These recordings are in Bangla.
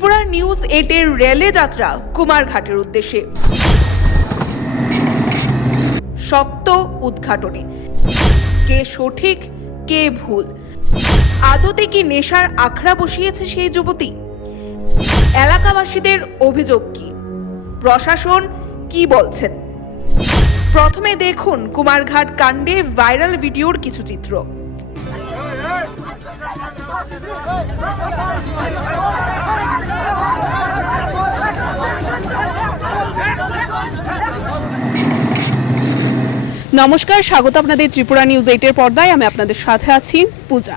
ত্রিপুরা নিউজ 8 এর রেলে যাত্রা কুমারঘাটের উদ্দেশ্যে সত্য উদ্ঘাটনে কে সঠিক কে ভুল, আদতে কি নেশার আখড়া বসিয়েছে সেই যুবতী? এলাকাবাসীদের অভিযোগ কি, প্রশাসন কি বলছেন? প্রথমে দেখুন কুমারঘাট কাণ্ডে ভাইরাল ভিডিওর কিছু চিত্র। নমস্কার, স্বাগত আপনাদের ত্রিপুরা নিউজ 8 এর পর্দায়। আমি আপনাদের সাথে আছি পূজা।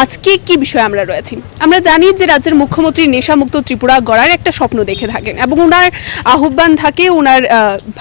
আজকে কি বিষয়ে আমরা রয়েছি? আমরা জানি যে রাজ্যের মুখ্যমন্ত্রী নেশামুক্ত ত্রিপুরা গড়ার একটা স্বপ্ন দেখে থাকেন এবং ওনার আহ্বান থাকে, ওনার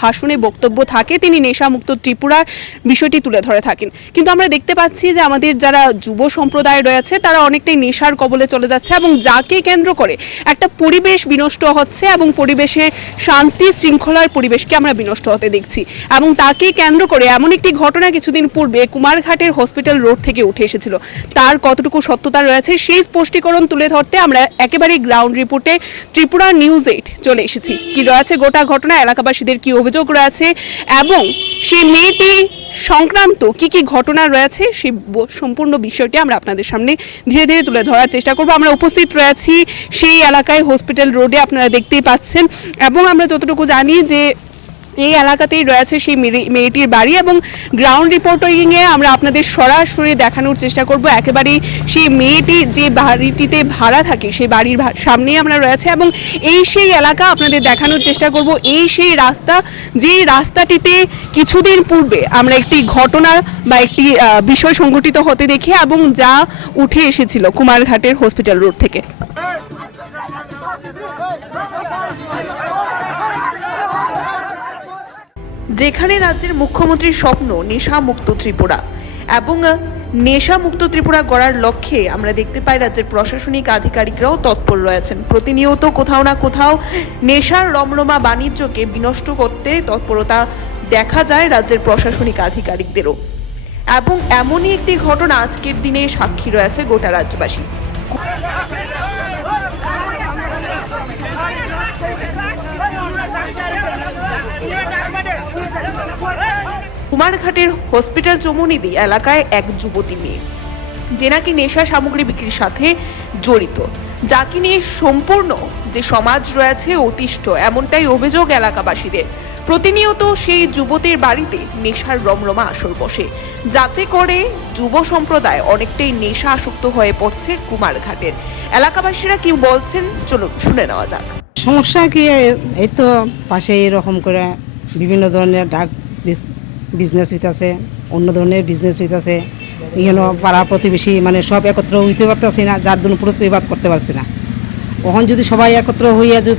ভাষণে বক্তব্য থাকে, তিনি নেশামুক্ত ত্রিপুরার বিষয়টি তুলে ধরে থাকেন। কিন্তু আমরা দেখতে পাচ্ছি যে আমাদের যারা যুব সম্প্রদায় রয়েছে তারা অনেকটাই নেশার কবলে চলে যাচ্ছে এবং যাকে কেন্দ্র করে একটা পরিবেশ বিনষ্ট হচ্ছে এবং পরিবেশে শান্তি শৃঙ্খলার পরিবেশকে আমরা বিনষ্ট হতে দেখছি। এবং তাকে কেন্দ্র করে এমন একটি ঘটনা কিছুদিন পূর্বে কুমারঘাটের হসপিটাল রোড থেকে উঠে এসেছিল। তার কতটুকু সত্যতা রয়েছে সেই স্পষ্টীকরণ তুলে ধরতে আমরা একেবারে গ্রাউন্ড রিপোর্টে ত্রিপুরা নিউজ 8 চলে এসেছি। কি রয়েছে গোটা ঘটনা, এলাকাবাসীদের কি অভিযোগ রয়েছে এবং সেই মেয়েটি সংক্রান্ত কি কি ঘটনা রয়েছে সেই সম্পূর্ণ বিষয়টি আমরা আপনাদের সামনে ধীরে ধীরে তুলে ধরার চেষ্টা করব। আমরা উপস্থিত রয়েছি সেই এলাকায়, হসপিটাল রোডে, আপনারা দেখতেই পাচ্ছেন। এবং আমরা যতটুকু জানি যে এই এলাকাতেই রয়েছে সেই মেয়েটির বাড়ি এবং গ্রাউন্ড রিপোর্টিংয়ে আমরা আপনাদের সরাসরি দেখানোর চেষ্টা করব। একেবারেই সেই মেয়েটি যে বাড়িটিতে ভাড়া থাকে সেই বাড়ির সামনেই আমরা রয়েছে এবং এই সেই এলাকা আপনাদের দেখানোর চেষ্টা করব। এই সেই রাস্তা, যে রাস্তাটিতে কিছুদিন পূর্বে আমরা একটি ঘটনা বা একটি বিষয় সংঘটিত হতে দেখি এবং যা উঠে এসেছিল কুমারঘাটের হসপিটাল রোড থেকে। যেখানে রাজ্যের মুখ্যমন্ত্রীর স্বপ্ন নেশামুক্ত ত্রিপুরা এবং নেশামুক্ত ত্রিপুরা গড়ার লক্ষ্যে আমরা দেখতে পাই রাজ্যের প্রশাসনিক আধিকারিকরাও তৎপর রয়েছেন। প্রতিনিয়ত কোথাও না কোথাও নেশার রমরমা বাণিজ্যকে বিনষ্ট করতে তৎপরতা দেখা যায় রাজ্যের প্রশাসনিক আধিকারিকদেরও। এবং এমনই একটি ঘটনা আজকের দিনে সাক্ষী রয়েছে গোটা রাজ্যবাসী। কুমারঘাটের হসপিটাল চমুনিদি এলাকায় এক যুবতী মেয়ে, যে নাকি নেশা সামগ্রী বিক্রির সাথে জড়িত, যাকে নিয়ে সম্পূর্ণ যে সমাজ রয়েছে অতিষ্ঠ, এমনটাই অভিযোগ এলাকাবাসীদের। প্রতিনিয়ত সেই যুবতীর বাড়িতে নেশার রমরমা আসর বসে, যাতে করে যুব সম্প্রদায় অনেকটাই নেশা আসক্ত হয়ে পড়ছে কুমারঘাটের। এলাকাবাসীরা কি বলছেন চলুন শুনে নেওয়া যাক। সমস্যা কি, এই তো পাশে এরকম করে বিভিন্ন ধরনের ডাক বিজনেস হইতেছে, অন্য ধরনের বিজনেস হইতেছে। এখানে পাড়া প্রতিবেশী মানে সব একত্র হইতে পারতেছি না, যার জন্য প্রতিবাদ করতে পারছি না। ওখান যদি সবাই একত্র হইয়া যদি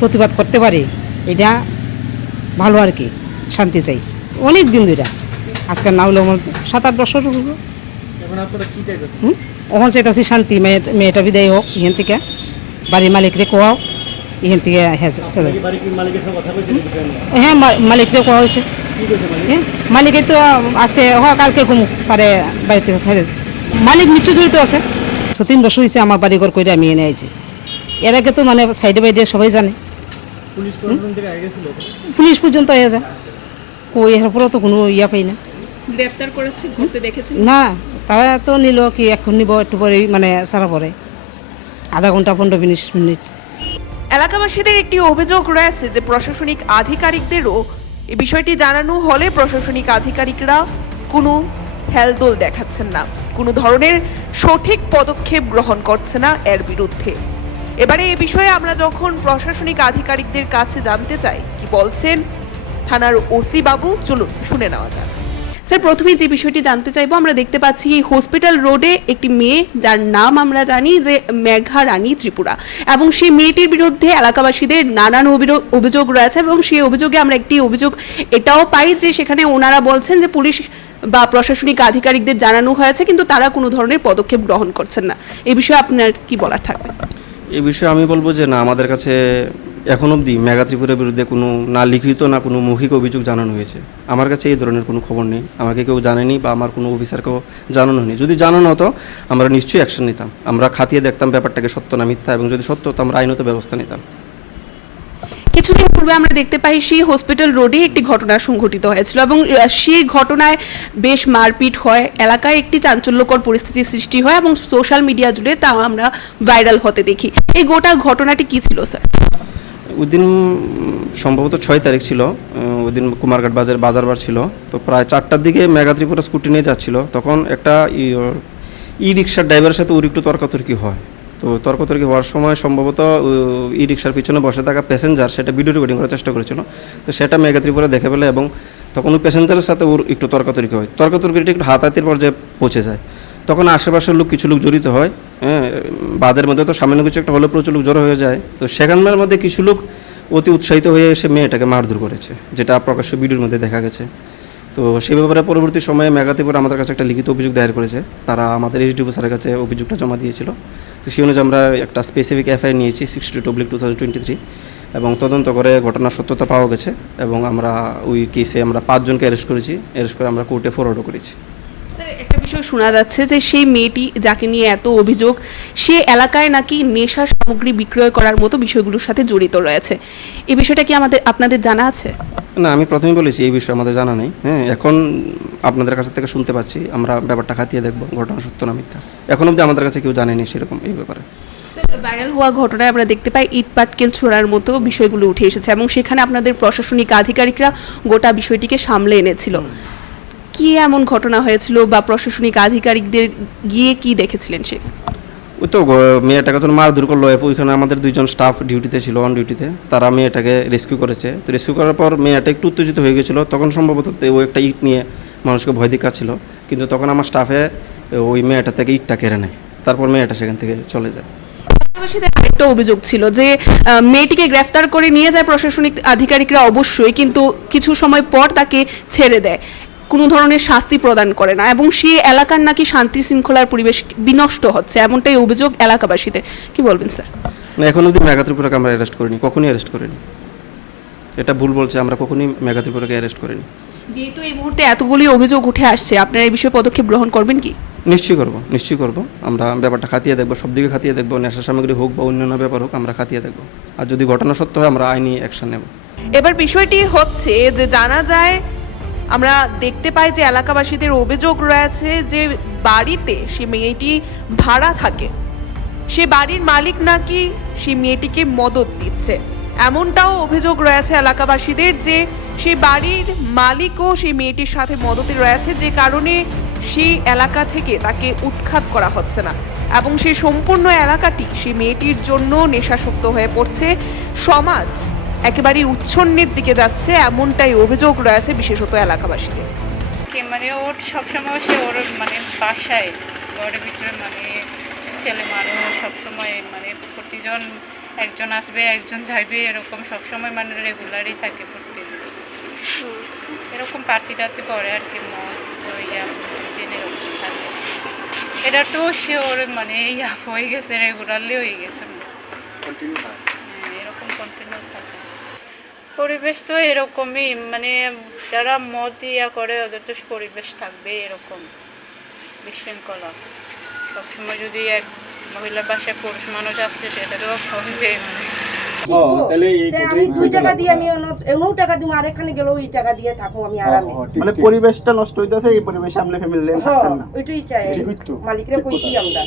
প্রতিবাদ করতে পারে এটা ভালো আর কি, শান্তি চাই। অনেক দিন ধরে, আজকাল না হলেও আমার 7-8 বছর হলো। ওখান চাইতেছি শান্তি, মেয়েটা বিদায় হোক এখান থেকে, বাড়ির মালিকরে কোয়াও এখান থেকে। হ্যাঁ, মালিকরে কোয়া হয়েছে। মালিকের তো আজকে কালকে ঘুম পারে বাড়ি থেকে ছেড়ে, মালিক নিশ্চয় জড়িত আছে। 3 বছর হয়েছে আমার বাড়িঘর করে আমি এনে আইছি। এর আগে তো মানে সাইডে বাইডে সবাই জানে, পুলিশ পর্যন্ত হয়ে যায়। কই এর পরেও তো কোনো ইয়া পাই না। গ্রেফতার করেছে, ঘুরতে দেখেছেন না, তারা তো নিল কি এখন নিব, একটু পরে মানে সারা পরে আধা ঘন্টা 15-20 মিনিট। এলাকাবাসীদের একটি অভিযোগ রয়েছে যে প্রশাসনিক আধিকারিকদেরও এই বিষয়টি জানানো হলে প্রশাসনিক আধিকারিকরা কোনো হেলদোল দেখাচ্ছেন না, কোনো ধরনের সঠিক পদক্ষেপ গ্রহণ করছে না এর বিরুদ্ধে। এবারে এ বিষয়ে আমরা যখন প্রশাসনিক আধিকারিকদের কাছে জানতে চাই কি বলছেন থানার ওসি বাবু, চলুন শুনে নেওয়া যাক। স্যার, প্রথমে যে বিষয়টি জানতে চাইবো, আমরা দেখতে পাচ্ছি এই হসপিটাল রোডে একটি মেয়ে, যার নাম আমরা জানি যে মেঘা রানী ত্রিপুরা, এবং সেই মেয়েটির বিরুদ্ধে এলাকাবাসীদের নানান অভিযোগ রয়েছে এবং সেই অভিযোগে আমরা একটি অভিযোগ এটাও পাই যে সেখানে ওনারা বলছেন যে পুলিশ বা প্রশাসনিক আধিকারিকদের জানানো হয়েছে কিন্তু তারা কোনো ধরনের পদক্ষেপ গ্রহণ করছেন না। এই বিষয়ে আপনার কি বলার থাকবে? এই বিষয়ে আমি বলবো যে না, আমাদের কাছে এখন অবধি মেগা ত্রিপুরার বিরুদ্ধে কোনো না লিখিত না কোনো মৌখিক অভিযোগ জানানো হয়েছে। আমার কাছে এই ধরনের কোনো খবর নেই, আমাকে কেউ জানেনি বা আমার কোনো অফিসারকেও জানানো হয়নি। যদি জানানো হতো আমরা নিশ্চয়ই অ্যাকশন নিতাম, আমরা খাতিয়ে দেখতাম ব্যাপারটাকে সত্য না মিথ্যা, এবং যদি সত্য হতো আমরা আইনত ব্যবস্থা নিতাম। কিছুদিন পূর্বে আমরা দেখতে পাই সেই হসপিটাল রোডে একটি ঘটনা সংঘটিত হয়েছিল এবং সেই ঘটনায় বেশ মারপিট হয়, এলাকায় একটি চাঞ্চল্যকর পরিস্থিতি সৃষ্টি হয় এবং সোশ্যাল মিডিয়া জুড়ে তা আমরা ভাইরাল হতে দেখি। এই গোটা ঘটনাটি কি ছিল স্যার? ওই দিন সম্ভবত 6 তারিখ ছিল, ওই দিন কুমারঘাট বাজারবার ছিল। তো প্রায় 4টার দিকে মেগা ত্রিপুরা স্কুটি নিয়ে যাচ্ছিল, তখন একটা ই রিক্সার ড্রাইভারের সাথে ওর একটু তর্কাতর্কি হয়। তো তর্কাতর্কি হওয়ার সময় সম্ভবত ই রিক্সার পিছনে বসে থাকা প্যাসেঞ্জার সেটা ভিডিও রেকর্ডিং করার চেষ্টা করেছিল। তো সেটা মেগা ত্রিপুরা দেখে ফেলে এবং তখন ওই প্যাসেঞ্জারের সাথে ওর একটু তর্কাতর্কি হয়। তর্কাতর্কিটা একটু হাতাহাতির পর্যায়ে পৌঁছে যায়। তখন আশেপাশের কিছু লোক জড়িত হয়। হ্যাঁ, বাজারের মধ্যে তো সামান্য কিছু একটা হলে প্রচুর লোক জড়ো হয়ে যায়। তো সেখানকার মধ্যে কিছু লোক অতি উৎসাহিত হয়ে এসে মেয়েটাকে মারধর করেছে, যেটা প্রকাশ্য ভিডিওর মধ্যে দেখা গেছে। তো সে ব্যাপারে পরবর্তী সময়ে মেগা ত্রিপুরা আমাদের কাছে একটা লিখিত অভিযোগ দায়ের করেছে। তারা আমাদের এসডিও স্যারের কাছে অভিযোগটা জমা দিয়েছিল। তো সেই অনুযায়ী আমরা একটা স্পেসিফিক এফআইআর নিয়েছি 62/2023 এবং তদন্ত করে ঘটনার সত্যতা পাওয়া গেছে এবং আমরা ওই কেসে আমরা 5 জনকে অ্যারেস্ট করেছি। অ্যারেস্ট করে আমরা কোর্টে ফরওয়ার্ডও করেছি। স্যার, একটা বিষয় শোনা যাচ্ছে যে সেই মেয়েটি যাকে নিয়ে এত অভিযোগ, সে এলাকায় নাকি নেশা সামগ্রী বিক্রয় করার মতো বিষয়গুলোর সাথে জড়িত রয়েছে। এই বিষয়টা কি আপনাদের জানা আছে? না, আমি প্রথমেই বলেছি এই বিষয়ে আমাদের জানা নেই। হ্যাঁ, এখন আপনাদের কাছ থেকে শুনতে পাচ্ছি, আমরা ব্যাপারটা খাতিয়ে দেখব ঘটনা সত্য না মিথ্যা। এখন অবধি আমাদের কাছে কেউ জানেনি সেরকম এই ব্যাপারে। ভাইরাল হওয়া ঘটনায় আমরা দেখতে পাই ইট পাটকেল ছোড়ার মতো বিষয়গুলো উঠে এসেছে এবং সেখানে আপনাদের প্রশাসনিক আধিকারিকরা গোটা বিষয়টিকে সামলে এনেছিল। কি এমন ঘটনা হয়েছিল বা প্রশাসনিক আধিকারিকদের গিয়ে কি দেখেছিলেন সে? ওই তো মেয়েটাকে যখন মারধর করলো, ওইখানে আমাদের 2 জন স্টাফ ডিউটিতে ছিল, অন ডিউটিতে, তারা মেয়েটাকে রেস্কিউ করেছে। তো রেস্কিউ করার পর মেয়েটা একটু উত্তেজিত হয়ে গেছিলো, তখন সম্ভবত ও একটা ইট নিয়ে মানুষকে ভয় দেখাচ্ছিল। কিন্তু তখন আমার স্টাফে ওই মেয়েটা থেকে ইটটা কেড়ে নেয়, তারপর মেয়েটা সেখান থেকে চলে যায়। আরেকটা অভিযোগ ছিল যে মেয়েটিকে গ্রেফতার করে নিয়ে যায় প্রশাসনিক আধিকারিকরা অবশ্যই, কিন্তু কিছু সময় পর তাকে ছেড়ে দেয়, কোনো ধরনের শাস্তি প্রদান করে না এবং সেই এলাকার নাকি শান্তি শৃঙ্খলার পরিবেশ বিনষ্ট হচ্ছে, এমনটাই অভিযোগ এলাকাবাসীদের। কি বলবেন স্যার? না, এখন অবধি মেগা ত্রিপুরাকে আমরা অ্যারেস্ট করিনি, কখনই অ্যারেস্ট করিনি। এটা ভুল বলছে, আমরা কখনই মেগা ত্রিপুরাকে অ্যারেস্ট করিনি। যেহেতু এই মুহূর্তে এতগুলি অভিযোগ উঠে আসছে, আপনারা এই বিষয়ে পদক্ষেপ গ্রহণ করবেন কি? নিশ্চয়ই করব। আমরা ব্যাপারটা খাতিয়ে দেখব, সব দিকে খাতিয়ে দেখব, নেশা সামগ্রী হোক বা অন্যান্য ব্যাপার হোক, আমরা খাতিয়ে দেখব। আর যদি ঘটনা সত্য হয় আমরা আইনি অ্যাকশন নেব। এবার বিষয়টি হচ্ছে যে জানা যায়, আমরা দেখতে পাই যে এলাকাবাসীদের অভিযোগ রয়েছে যে বাড়িতে সে মেয়েটি ভাড়া থাকে, সে বাড়ির মালিক নাকি সে মেয়েটিকে মদত দিচ্ছে, এমনটাও অভিযোগ রয়েছে এলাকাবাসীদের যে সে বাড়ির মালিকও সেই মেয়েটির সাথে মদতে রয়েছে, যে কারণে সেই এলাকা থেকে তাকে উৎখাত করা হচ্ছে না এবং সেই সম্পূর্ণ এলাকাটি সেই মেয়েটির জন্য নেশাসক্ত হয়ে পড়ছে। সমাজ একেবারেই উচ্ছন্নের দিকে যাচ্ছে, এমনটাই অভিযোগ রয়েছে বিশেষত এলাকাবাসীদের। মানে ওর সবসময় সে ওর মানে বাসায় ঘরের ভিতরে মানে ছেলে মানুষ সবসময় মানে প্রতিজন একজন আসবে একজন যাইবে, এরকম সবসময় মানে রেগুলারই থাকে প্রতিদিন। এরকম পার্টি টার্টি করে আর কি, মদ প্রতিদিন এরকম থাকে। এটা তো সে ওর মানে হয়ে গেছে, রেগুলারলি হয়ে গেছে, এরকম কন্টিনিউ থাকে। পরিবেশ তো এরকমই, মানে যারা মদ করে ওদের তো পরিবেশ থাকবে এরকম বিশৃঙ্খলা। সবসময় যদি এক মহিলার বাসায় পুরুষ মানুষ আসছে সেটা তো হবে। আমি 2 টাকা দিয়ে আমি এমন টাকা দিব, আরেকখানে গেলেও ওই টাকা দিয়ে থাকবো আমি আরামে। মানে পরিবেশটা নষ্ট হইতেছে, এই পরিবেশে আমরা ফ্যামিলি থাকতেন না। ওইটাই চাই, মালিকরে কইছি আমরা।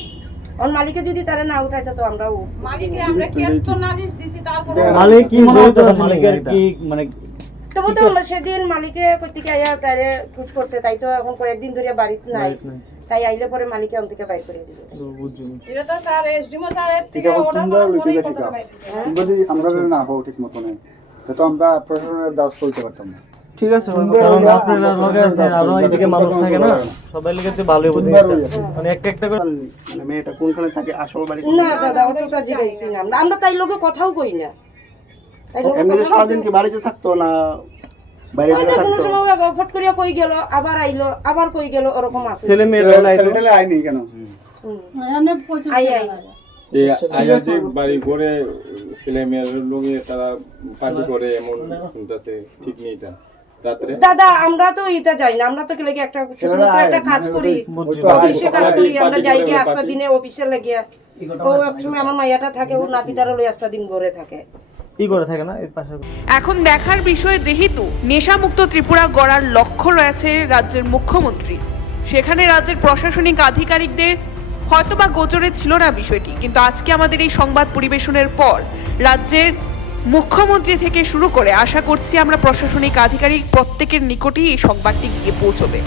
অন মালিকে যদি তারা না উঠাইতো তো আমরাও মালিকরে আমরা কি এত নালিশ দিছি, তারপর মালিক কি জড়িত আছে, মালিকের কি মানে তবু তো সেদিন মালিকে কইতিকে আয়া তারে কুচ করছে, তাই তো এখন কয়েকদিন ধরে বাড়িতে নাই, তাই আইলে পরে মালিকে অন থেকে বাইর করে দিবে। এটা তো স্যার এসডিমো স্যারের থেকে অর্ডার করে কত টাকা পাইছে। যদি আমরা না হও ঠিক মতো নেই তো আমরা প্রশাসনের দ্বারস্থ হইতে পারতাম না। ঠিক আছে, কারণ আপনারা লগে আছেন, আরো এদিকে মানুষ থাকে না, সবাই লিগে তো ভালোই বুঝি, মানে একটা করে মানে মেয়েটা কোনখানে থাকে, আসল বাড়ি না দাদা অত তা জিগাইছি না আমরা, তাই লোকে কথাও কই না। তাই লোকে এমনিতে সারাদিন কি বাড়িতে থাকতো না বাইরে ওই তো থাকতো? কোনো সময় ফট করিয়া কই গেল, আবার আইলো, আবার কই গেল, ওরকম আছে। ছেলে মেয়েরা নাই তো ছেলেটালে আইনি কেন? আই এই আয়া যে বাড়ি করে ছেলে মেয়ের লোকে তারা পার্টি করে এমন শুনতেছে, ঠিক নেই এটা রাত্রে। দাদা আমরা তো এটা যাই না, আমরা তো লেগে একটা একটা কাজ করি, অফিসে কাজ করি, আমরা যাই গিয়ে আস্তা দিনে অফিসে লেগে। ও একসময় আমার মাইয়াটা থাকে, ও নাতিটারও লই আস্তা দিন ঘরে থাকে। ই করে থাকে না এর পাশে। এখন দেখার বিষয়, যেহেতু নেশামুক্ত ত্রিপুরা গড়ার লক্ষ্য রয়েছে রাজ্যের মুখ্যমন্ত্রী, সেখানে রাজ্যের প্রশাসনিক আধিকারিকদের হয়তোবা গোচরে ছিল না বিষয়টি, কিন্তু আজকে আমাদের এই সংবাদ পরিবেশনের পর রাজ্যের মুখ্যমন্ত্রী থেকে শুরু করে আশা করছি আমরা প্রশাসনিক আধিকারিক প্রত্যেকের নিকটেই এই সংবাদটি গিয়ে পৌঁছবে।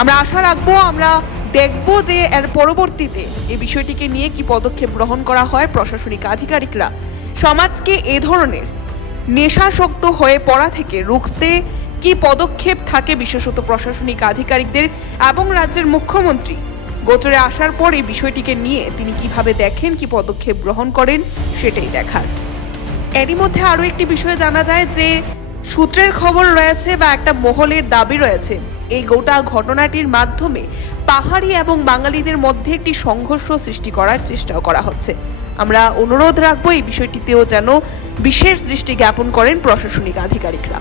আমরা আশা রাখবো, আমরা দেখব যে এর পরবর্তীতে এই বিষয়টিকে নিয়ে কি পদক্ষেপ গ্রহণ করা হয়। প্রশাসনিক আধিকারিকরা সমাজকে এ ধরনের নেশাসক্ত হয়ে পড়া থেকে রুখতে কি পদক্ষেপ থাকে বিশেষত প্রশাসনিক আধিকারিকদের, এবং রাজ্যের মুখ্যমন্ত্রী গোচরে আসার পর এই বিষয়টিকে নিয়ে তিনি কিভাবে দেখেন, কি পদক্ষেপ গ্রহণ করেন, সেটাই দেখার। এরই মধ্যে আরও একটি বিষয় জানা যায় যে সূত্রের খবর রয়েছে বা একটা মহলের দাবি রয়েছে, এই গোটা ঘটনাটির মাধ্যমে পাহাড়ি এবং বাঙালিদের মধ্যে একটি সংঘর্ষ সৃষ্টি করার চেষ্টাও করা হচ্ছে। আমরা অনুরোধ রাখবো এই বিষয়টিতেও যেন বিশেষ দৃষ্টি জ্ঞাপন করেন প্রশাসনিক আধিকারিকরা।